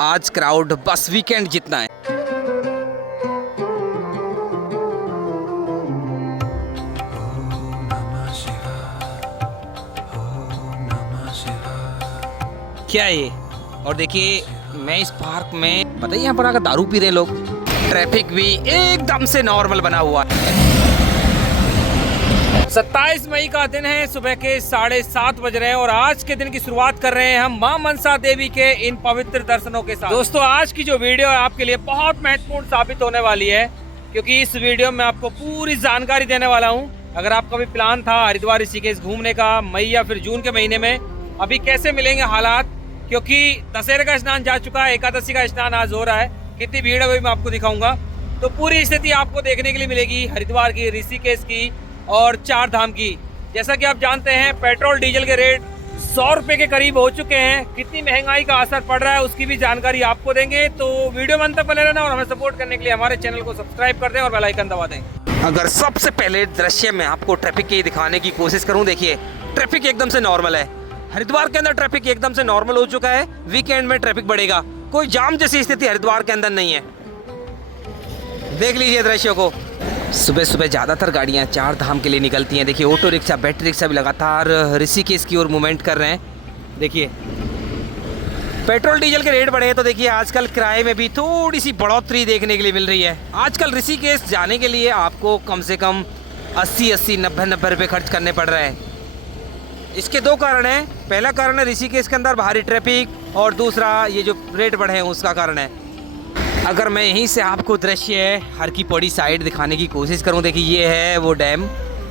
आज क्राउड बस वीकेंड जितना है। क्या है ये? और देखिए मैं इस पार्क में बताइए यहाँ पर आकर दारू पी रहे लोग। ट्रैफिक भी एकदम से नॉर्मल बना हुआ है। 27 मई का दिन है, सुबह के 7:30 बज रहे हैं और आज के दिन की शुरुआत कर रहे हैं हम मां मनसा देवी के इन पवित्र दर्शनों के साथ। दोस्तों आज की जो वीडियो है आपके लिए बहुत महत्वपूर्ण साबित होने वाली है, क्योंकि इस वीडियो में आपको पूरी जानकारी देने वाला हूँ। अगर आपका भी प्लान था हरिद्वार ऋषिकेश घूमने का मई या फिर जून के महीने में, अभी कैसे मिलेंगे हालात, क्योंकि दशहरे का स्नान जा चुका है, एकादशी का स्नान आज हो रहा है, कितनी भीड़ है वही मैं आपको दिखाऊंगा। तो पूरी स्थिति आपको देखने के लिए मिलेगी हरिद्वार की, ऋषिकेश की और 4 धाम की। जैसा कि आप जानते हैं पेट्रोल डीजल के रेट 100 रुपये के करीब हो चुके हैं। कितनी महंगाई का असर पड़ रहा है उसकी भी जानकारी आपको देंगे। तो वीडियो में अंत तक बने रहना और हमें सपोर्ट करने के लिए हमारे चैनल को सब्सक्राइब कर दें और बेल आइकन दबा दें। अगर सबसे पहले दृश्य में आपको ट्रैफिक की दिखाने की कोशिश करूँ, देखिए ट्रैफिक एकदम से नॉर्मल है। हरिद्वार के अंदर ट्रैफिक एकदम से नॉर्मल हो चुका है। वीकेंड में ट्रैफिक बढ़ेगा, कोई जाम जैसी स्थिति हरिद्वार के अंदर नहीं है। देख लीजिए दृश्यों को। सुबह सुबह ज़्यादातर गाड़ियाँ 4 धाम के लिए निकलती हैं। देखिए ऑटो रिक्शा, बैटरी रिक्शा भी लगातार ऋषिकेश की ओर मूवमेंट कर रहे हैं। देखिए पेट्रोल डीजल के रेट बढ़े हैं तो देखिए आजकल किराए में भी थोड़ी सी बढ़ोतरी देखने के लिए मिल रही है। आजकल ऋषिकेश जाने के लिए आपको कम से कम 80-80, 90-90 रुपये खर्च करने पड़ रहे हैं। इसके 2 कारण हैं। पहला कारण है ऋषिकेश के अंदर भारी ट्रैफिक और दूसरा ये जो रेट बढ़े हैं उसका कारण है। अगर मैं यहीं से आपको दृश्य हर की पौड़ी साइड दिखाने की कोशिश करूं, देखिए ये है वो डैम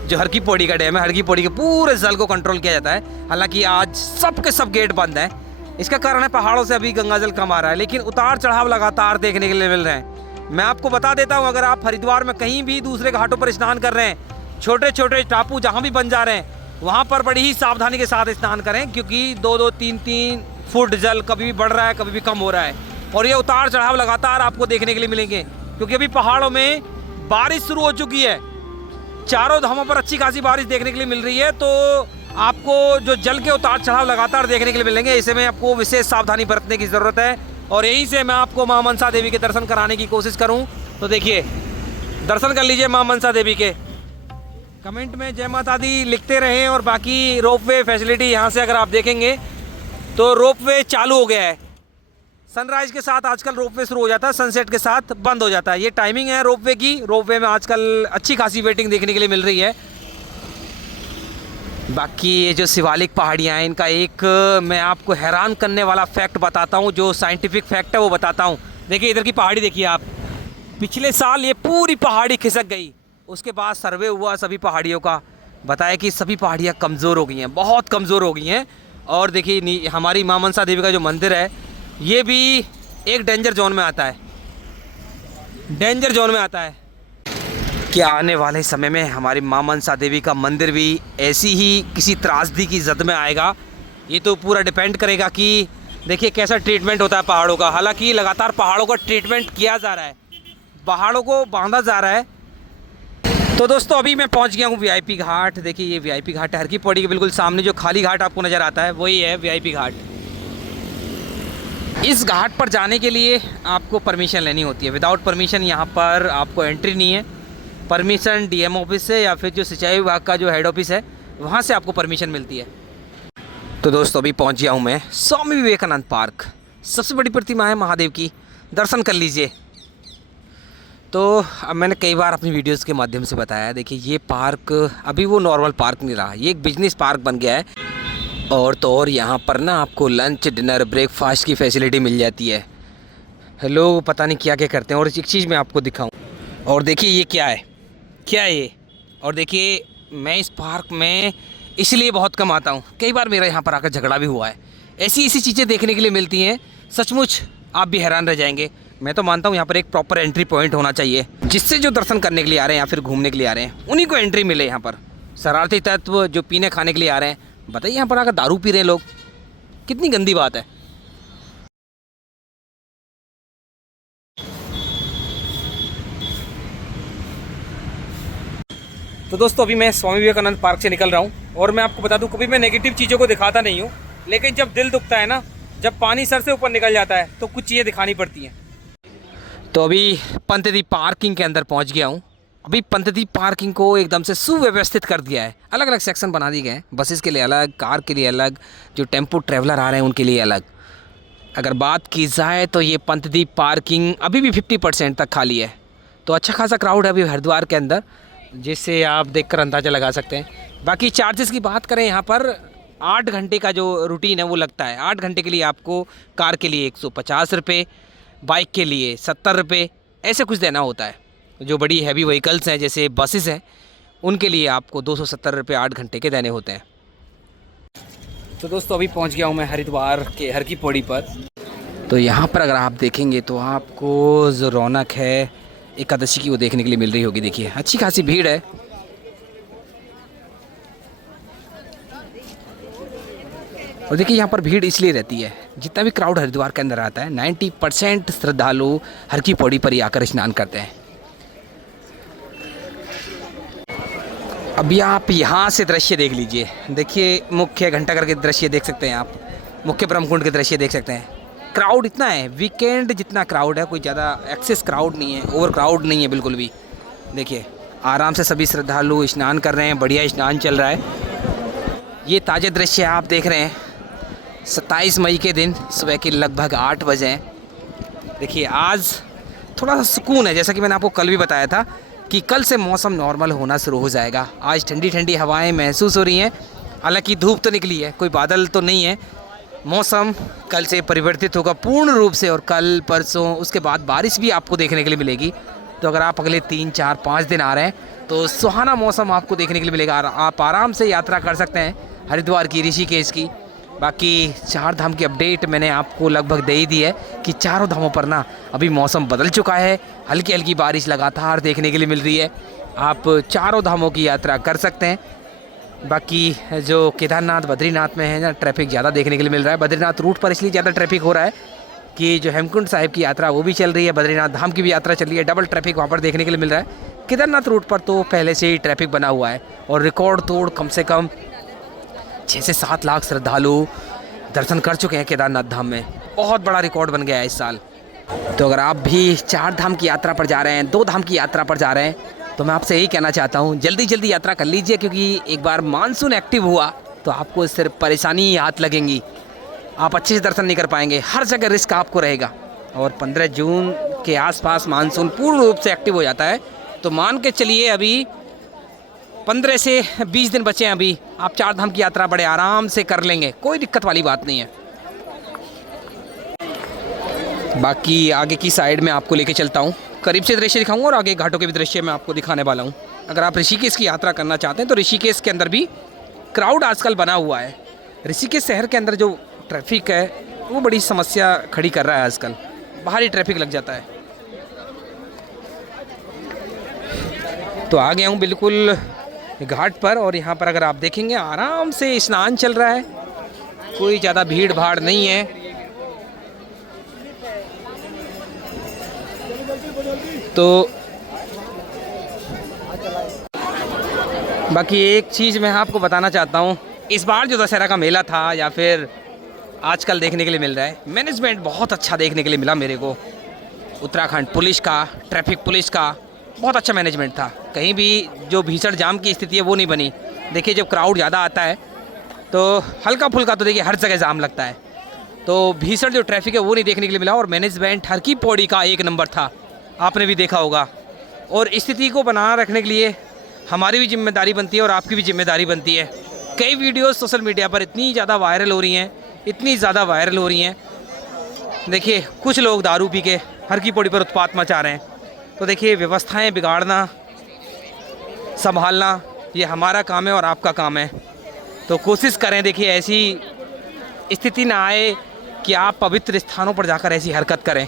जो हर की पौड़ी का डैम है। हर की पौड़ी के पूरे जल को कंट्रोल किया जाता है। हालांकि आज सब के सब गेट बंद हैं। इसका कारण है पहाड़ों से अभी गंगा जल कम आ रहा है, लेकिन उतार चढ़ाव लगातार देखने के लिए मिल रहे हैं। मैं आपको बता देता हूँ, अगर आप हरिद्वार में कहीं भी दूसरे घाटों पर स्नान कर रहे हैं, छोटे छोटे टापू जहाँ भी बन जा रहे हैं, वहाँ पर बड़ी ही सावधानी के साथ स्नान करें, क्योंकि 2-2, 3-3 फुट जल कभी भी बढ़ रहा है, कभी भी कम हो रहा है। और ये उतार चढ़ाव लगातार आपको देखने के लिए मिलेंगे, क्योंकि अभी पहाड़ों में बारिश शुरू हो चुकी है। चारों धामों पर अच्छी खासी बारिश देखने के लिए मिल रही है, तो आपको जो जल के उतार चढ़ाव लगातार देखने के लिए मिलेंगे। ऐसे में आपको विशेष सावधानी बरतने की ज़रूरत है। और यहीं से मैं आपको माँ मनसा देवी के दर्शन कराने की कोशिश करूँ, तो देखिए दर्शन कर लीजिए माँ मनसा देवी के। कमेंट में जय माता दी लिखते रहें। और बाकी रोपवे फैसिलिटी यहाँ से अगर आप देखेंगे तो रोपवे चालू हो गया है। सनराइज के साथ आजकल रोपवे शुरू हो जाता है, सनसेट के साथ बंद हो जाता है। ये टाइमिंग है रोपवे की। रोपवे में आजकल अच्छी खासी वेटिंग देखने के लिए मिल रही है। बाकी ये जो शिवालिक पहाड़ियाँ हैं, इनका एक मैं आपको हैरान करने वाला फैक्ट बताता हूँ, जो साइंटिफिक फैक्ट है वो बताता हूँ। देखिए इधर की पहाड़ी देखिए आप, पिछले साल ये पूरी पहाड़ी खिसक गई। उसके बाद सर्वे हुआ सभी पहाड़ियों का, बताया कि सभी पहाड़ियाँ कमज़ोर हो गई हैं, बहुत कमज़ोर हो गई हैं। और देखिए हमारी माँ मनसा देवी का जो मंदिर है ये भी एक डेंजर जोन में आता है, डेंजर जोन में आता है। क्या आने वाले समय में हमारी माँ मनसा देवी का मंदिर भी ऐसी ही किसी त्रासदी की जद में आएगा? ये तो पूरा डिपेंड करेगा कि देखिए कैसा ट्रीटमेंट होता है पहाड़ों का। हालांकि लगातार पहाड़ों का ट्रीटमेंट किया जा रहा है, पहाड़ों को बांधा जा रहा है। तो दोस्तों अभी मैं पहुंच गया हूं वीआईपी घाट। देखिए ये वीआईपी घाट है, हर की पौड़ी के बिल्कुल सामने जो खाली घाट आपको नज़र आता है वही है वीआईपी घाट। इस घाट पर जाने के लिए आपको परमिशन लेनी होती है। विदाउट परमिशन यहाँ पर आपको एंट्री नहीं है। परमिशन डीएम ऑफिस से या फिर जो सिंचाई विभाग का जो हेड ऑफिस है वहाँ से आपको परमिशन मिलती है। तो दोस्तों अभी पहुँच गया हूँ मैं स्वामी विवेकानंद पार्क। सबसे बड़ी प्रतिमा है महादेव की, दर्शन कर लीजिए। तो अब मैंने कई बार अपनी वीडियोस के माध्यम से बताया, देखिए ये पार्क अभी वो नॉर्मल पार्क नहीं रहा, ये एक बिजनेस पार्क बन गया है। और तो और यहाँ पर ना आपको लंच, डिनर, ब्रेकफास्ट की फैसिलिटी मिल जाती है। लोग पता नहीं क्या क्या करते हैं। और एक चीज़ मैं आपको दिखाऊं, और देखिए ये क्या है, क्या है ये। और देखिए मैं इस पार्क में इसलिए बहुत कम आता हूँ, कई बार मेरा यहाँ पर आकर झगड़ा भी हुआ है। ऐसी चीज़ें देखने के लिए मिलती हैं, सचमुच आप भी हैरान रह जाएंगे। मैं तो मानता हूँ यहाँ पर एक प्रॉपर एंट्री पॉइंट होना चाहिए, जिससे जो दर्शन करने के लिए आ रहे हैं या फिर घूमने के लिए आ रहे हैं उन्हीं को एंट्री मिले। यहाँ पर शरारती तत्व जो पीने खाने के लिए आ रहे हैं, बताइए यहाँ पर आकर दारू पी रहे हैं लोग, कितनी गंदी बात है। तो दोस्तों अभी मैं स्वामी विवेकानंद पार्क से निकल रहा हूँ और मैं आपको बता दूँ कभी मैं नेगेटिव चीज़ों को दिखाता नहीं हूँ, लेकिन जब दिल दुखता है ना जब पानी सर से ऊपर निकल जाता है तो कुछ चीज़ें दिखानी पड़ती हैं। तो अभी पंतदी पार्किंग के अंदर पहुंच गया हूं। अभी पंतदी पार्किंग को एकदम से सुव्यवस्थित कर दिया है। अलग अलग सेक्शन बना दिए गए हैं, बसेस के लिए अलग, कार के लिए अलग, जो टेम्पो ट्रैवलर आ रहे हैं उनके लिए अलग। अगर बात की जाए तो ये पंतदी पार्किंग अभी भी 50% तक खाली है। तो अच्छा खासा क्राउड है अभी हरिद्वार के अंदर, जिससे आप देखकर अंदाज़ा लगा सकते हैं। बाकी चार्जेस की बात करें, यहाँ पर 8 घंटे का जो रूटीन है वो लगता है। 8 घंटे के लिए आपको कार के लिए 150 रुपये, बाइक के लिए 70 रुपये, ऐसे कुछ देना होता है। जो बड़ी हैवी व्हीकल्स हैं जैसे बसेस हैं, उनके लिए आपको 270 रुपये 8 घंटे के देने होते हैं। तो दोस्तों अभी पहुंच गया हूं मैं हरिद्वार के हर की पौड़ी पर। तो यहाँ पर अगर आप देखेंगे तो आपको जो रौनक है एकादशी की वो देखने के लिए मिल रही होगी। देखिए अच्छी खासी भीड़ है। और देखिए यहाँ पर भीड़ इसलिए रहती है, जितना भी क्राउड हरिद्वार के अंदर आता है 90% श्रद्धालु हर की पौड़ी पर ही आकर स्नान करते हैं। अभी आप यहाँ से दृश्य देख लीजिए। देखिए मुख्य घंटाघर के दृश्य देख सकते हैं आप, मुख्य ब्रह्मकुंड के दृश्य देख सकते हैं। क्राउड इतना है, वीकेंड जितना क्राउड है, कोई ज़्यादा एक्सेस क्राउड नहीं है, ओवर क्राउड नहीं है बिल्कुल भी। देखिए आराम से सभी श्रद्धालु स्नान कर रहे हैं, बढ़िया स्नान चल रहा है। ये ताज़े दृश्य आप देख रहे हैं 27 मई के दिन सुबह के लगभग 8 बजे हैं। देखिए आज थोड़ा सा सुकून है, जैसा कि मैंने आपको कल भी बताया था कि कल से मौसम नॉर्मल होना शुरू हो जाएगा। आज ठंडी ठंडी हवाएं महसूस हो रही हैं। हालांकि धूप तो निकली है, कोई बादल तो नहीं है। मौसम कल से परिवर्तित होगा पूर्ण रूप से, और कल परसों उसके बाद बारिश भी आपको देखने के लिए मिलेगी। तो अगर आप अगले 3, 4, 5 दिन आ रहे हैं तो सुहाना मौसम आपको देखने के लिए मिलेगा। आप आराम से यात्रा कर सकते हैं हरिद्वार की, ऋषिकेश की। बाकी 4 धाम की अपडेट मैंने आपको लगभग दे ही दी है कि चारों धामों पर ना अभी मौसम बदल चुका है। हल्की हल्की बारिश लगातार देखने के लिए मिल रही है। आप चारों धामों की यात्रा कर सकते हैं। बाकी जो केदारनाथ बद्रीनाथ में है ना, ट्रैफिक ज़्यादा देखने के लिए मिल रहा है। बद्रीनाथ रूट पर इसलिए ज़्यादा ट्रैफिक हो रहा है कि जो हेमकुंड साहिब की यात्रा वो भी चल रही है, बद्रीनाथ धाम की भी यात्रा चल रही है। डबल ट्रैफिक वहाँ पर देखने के लिए मिल रहा है। केदारनाथ रूट पर तो पहले से ही ट्रैफिक बना हुआ है, और रिकॉर्ड तोड़ कम से कम 6 से 7 लाख श्रद्धालु दर्शन कर चुके हैं केदारनाथ धाम में। बहुत बड़ा रिकॉर्ड बन गया है इस साल। तो अगर आप भी 4 धाम की यात्रा पर जा रहे हैं, 2 धाम की यात्रा पर जा रहे हैं, तो मैं आपसे यही कहना चाहता हूँ जल्दी जल्दी यात्रा कर लीजिए, क्योंकि एक बार मानसून एक्टिव हुआ तो आपको सिर्फ परेशानी ही हाथ लगेंगी। आप अच्छे से दर्शन नहीं कर पाएंगे, हर जगह रिस्क आपको रहेगा। और 15 जून के आसपास मानसून पूर्ण रूप से एक्टिव हो जाता है। तो मान के चलिए अभी 15 से 20 दिन बचे हैं। अभी आप 4 धाम की यात्रा बड़े आराम से कर लेंगे, कोई दिक्कत वाली बात नहीं है। बाकी आगे की साइड में आपको लेके चलता हूँ, करीब से दृश्य दिखाऊंगा, और आगे घाटों के भी दृश्य मैं आपको दिखाने वाला हूँ। अगर आप ऋषिकेश की यात्रा करना चाहते हैं तो ऋषिकेश के अंदर भी क्राउड आजकल बना हुआ है। ऋषिकेश शहर के अंदर जो ट्रैफिक है वो बड़ी समस्या खड़ी कर रहा है आजकल, भारी ट्रैफिक लग जाता है। तो आ गया हूँ बिल्कुल घाट पर, और यहाँ पर अगर आप देखेंगे आराम से स्नान चल रहा है, कोई ज़्यादा भीड़ भाड़ नहीं है। तो बाकी एक चीज़ मैं आपको बताना चाहता हूँ, इस बार जो दशहरा का मेला था या फिर आजकल देखने के लिए मिल रहा है, मैनेजमेंट बहुत अच्छा देखने के लिए मिला मेरे को। उत्तराखंड पुलिस का, ट्रैफिक पुलिस का बहुत अच्छा मैनेजमेंट था। कहीं भी जो भीषण जाम की स्थिति है वो नहीं बनी। देखिए जब क्राउड ज़्यादा आता है तो हल्का फुल्का तो देखिए हर जगह जाम लगता है, तो भीषण जो ट्रैफिक है वो नहीं देखने के लिए मिला। और मैनेजमेंट हर की पौड़ी का 1 नंबर था, आपने भी देखा होगा। और स्थिति को बना रखने के लिए हमारी भी जिम्मेदारी बनती है और आपकी भी जिम्मेदारी बनती है। कई वीडियोस सोशल मीडिया पर इतनी ज़्यादा वायरल हो रही हैं, इतनी ज़्यादा वायरल हो रही हैं। देखिए कुछ लोग दारू पी के हर की पौड़ी पर उत्पात मचा रहे हैं। तो देखिए व्यवस्थाएं बिगाड़ना, संभालना ये हमारा काम है और आपका काम है। तो कोशिश करें देखिए ऐसी स्थिति ना आए कि आप पवित्र स्थानों पर जाकर ऐसी हरकत करें।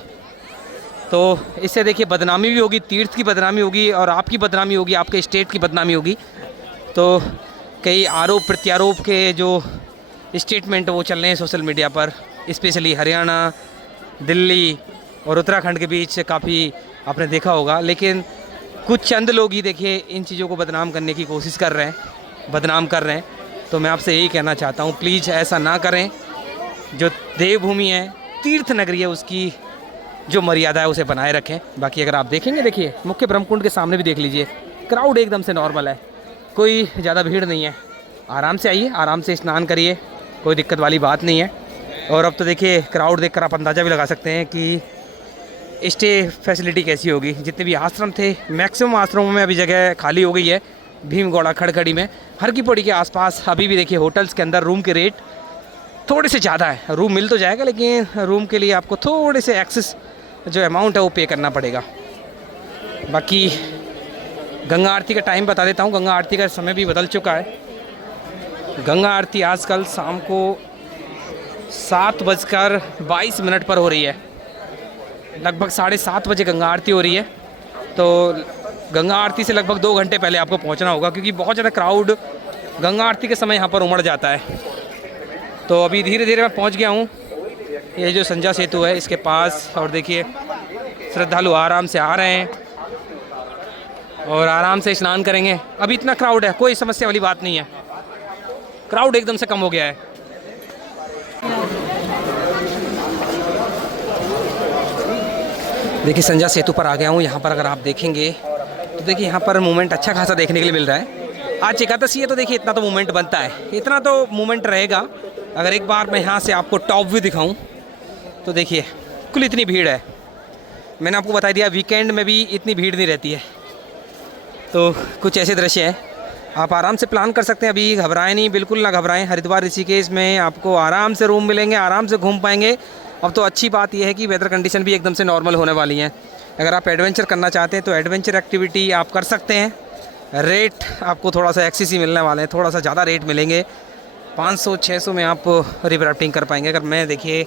तो इससे देखिए बदनामी भी होगी, तीर्थ की बदनामी होगी, और आपकी बदनामी होगी, आपके स्टेट की बदनामी होगी। तो कई आरोप प्रत्यारोप के जो स्टेटमेंट वो चल रहे हैं सोशल मीडिया पर, स्पेशली हरियाणा, दिल्ली और उत्तराखंड के बीच काफ़ी आपने देखा होगा। लेकिन कुछ चंद लोग ही देखिए इन चीज़ों को बदनाम करने की कोशिश कर रहे हैं, बदनाम कर रहे हैं। तो मैं आपसे यही कहना चाहता हूँ प्लीज़ ऐसा ना करें। जो देवभूमि है, तीर्थ नगरी है, उसकी जो मर्यादा है उसे बनाए रखें। बाकी अगर आप देखेंगे, देखिए मुख्य ब्रह्मकुंड के सामने भी देख लीजिए, क्राउड एकदम से नॉर्मल है, कोई ज़्यादा भीड़ नहीं है। आराम से आइए, आराम से स्नान करिए, कोई दिक्कत वाली बात नहीं है। और अब तो देखिए क्राउड देखकर आप अंदाज़ा भी लगा सकते हैं कि स्टे फैसिलिटी कैसी होगी। जितने भी आश्रम थे, मैक्सिमम आश्रमों में अभी जगह खाली हो गई है। भीमगौड़ा खड़खड़ी में, हर की पौड़ी के आसपास अभी भी देखिए होटल्स के अंदर रूम के रेट थोड़े से ज़्यादा है। रूम मिल तो जाएगा, लेकिन रूम के लिए आपको थोड़े से एक्सेस जो अमाउंट है वो पे करना पड़ेगा। बाकी गंगा आरती का टाइम बता देता हूँ। गंगा आरती का समय भी बदल चुका है। गंगा आरती आजकल शाम को 7:22 पर हो रही है। लगभग 7:30 बजे गंगा आरती हो रही है। तो गंगा आरती से लगभग 2 घंटे पहले आपको पहुंचना होगा, क्योंकि बहुत ज़्यादा क्राउड गंगा आरती के समय यहाँ पर उमड़ जाता है। तो अभी धीरे धीरे मैं पहुंच गया हूँ ये जो संजा सेतु है इसके पास। और देखिए श्रद्धालु आराम से आ रहे हैं और आराम से स्नान करेंगे। अभी इतना क्राउड है, कोई समस्या वाली बात नहीं है। क्राउड एकदम से कम हो गया है। देखिए संजा सेतु पर आ गया हूँ। यहाँ पर अगर आप देखेंगे तो देखिए यहाँ पर मूवमेंट अच्छा खासा देखने के लिए मिल रहा है। आज एकादशी है तो देखिए इतना तो मूवमेंट बनता है, इतना तो मूवमेंट रहेगा। अगर एक बार मैं यहाँ से आपको टॉप व्यू दिखाऊं तो देखिए कुल इतनी भीड़ है। मैंने आपको बता दिया वीकेंड में भी इतनी भीड़ नहीं रहती है। तो कुछ ऐसे दृश्य हैं, आप आराम से प्लान कर सकते हैं। अभी घबराएं नहीं, बिल्कुल ना घबराएं। हरिद्वार ऋषिकेश में आपको आराम से रूम मिलेंगे, आराम से घूम पाएंगे। अब तो अच्छी बात यह है कि वेदर कंडीशन भी एकदम से नॉर्मल होने वाली हैं। अगर आप एडवेंचर करना चाहते हैं तो एडवेंचर एक्टिविटी आप कर सकते हैं। रेट आपको थोड़ा सा एक्सेस ही मिलने वाले हैं, थोड़ा सा ज़्यादा रेट मिलेंगे। 500-600 में आप रिवर राफ्टिंग कर पाएंगे। अगर मैं देखिए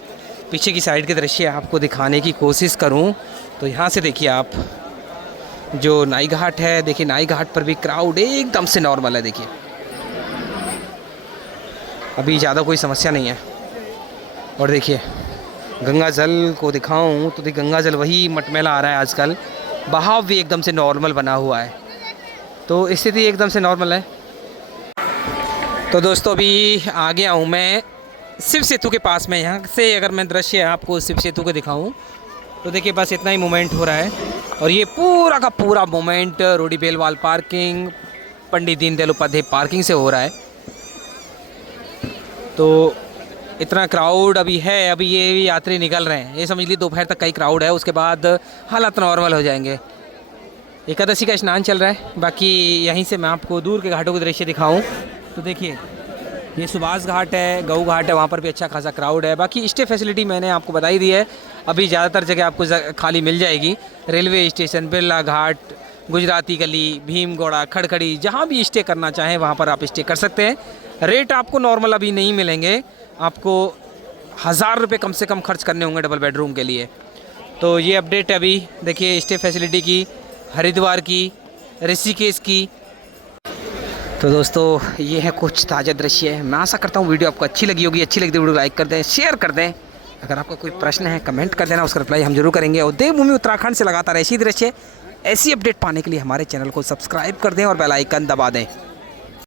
पीछे की साइड के दृश्य आपको दिखाने की कोशिश करूं तो यहाँ से देखिए आप जो नाई घाट है, देखिए नाई घाट पर भी क्राउड एकदम से नॉर्मल है। देखिए अभी ज़्यादा कोई समस्या नहीं है। और देखिए गंगा जल को दिखाऊं तो देखिए गंगा जल वही मटमैला आ रहा है आजकल, बहाव भी एकदम से नॉर्मल बना हुआ है। तो स्थिति एकदम से नॉर्मल है। तो दोस्तों अभी आ गया हूँ मैं शिव सेतु के पास में। यहाँ से अगर मैं दृश्य आपको शिव सेतु को दिखाऊँ तो देखिए बस इतना ही मूवमेंट हो रहा है। और ये पूरा का पूरा movement रोडी Belwal parking, Pandit Deendayal Upadhyay parking से हो रहा है। तो इतना क्राउड अभी है। अभी ये यात्री निकल रहे हैं, ये समझ लीजिए दोपहर तक कई क्राउड है, उसके बाद हालात नॉर्मल हो जाएंगे। एकादशी का स्नान चल रहा है। बाकी यहीं से मैं आपको दूर के घाटों के दृश्य दिखाऊं तो देखिए ये सुभाष घाट है, गऊ घाट है, वहाँ पर भी अच्छा खासा क्राउड है। बाकी स्टे फैसिलिटी मैंने आपको बताई दी है। अभी ज़्यादातर जगह आपको खाली मिल जाएगी। रेलवे स्टेशन, बिरला घाट, गुजराती गली, भीमगौड़ा, खड़खड़ी, जहाँ भी स्टे करना चाहें वहाँ पर आप स्टे कर सकते हैं। रेट आपको नॉर्मल अभी नहीं मिलेंगे, आपको 1000 रुपये कम से कम खर्च करने होंगे डबल बेडरूम के लिए। तो ये अपडेट है अभी देखिए स्टे फैसिलिटी की, हरिद्वार की, ऋषिकेश की। तो दोस्तों ये है कुछ ताज़ा दृश्य है। मैं आशा करता हूँ वीडियो आपको अच्छी लगी होगी। अच्छी लगी तो वीडियो लाइक कर दें, शेयर कर दें। अगर आपका कोई प्रश्न है कमेंट कर देना, उसका रिप्लाई हम जरूर करेंगे। और देवभूमि उत्तराखंड से लगातार ऐसी दृश्य, ऐसी अपडेट पाने के लिए हमारे चैनल को सब्सक्राइब कर दें और बेल आइकन दबा दें।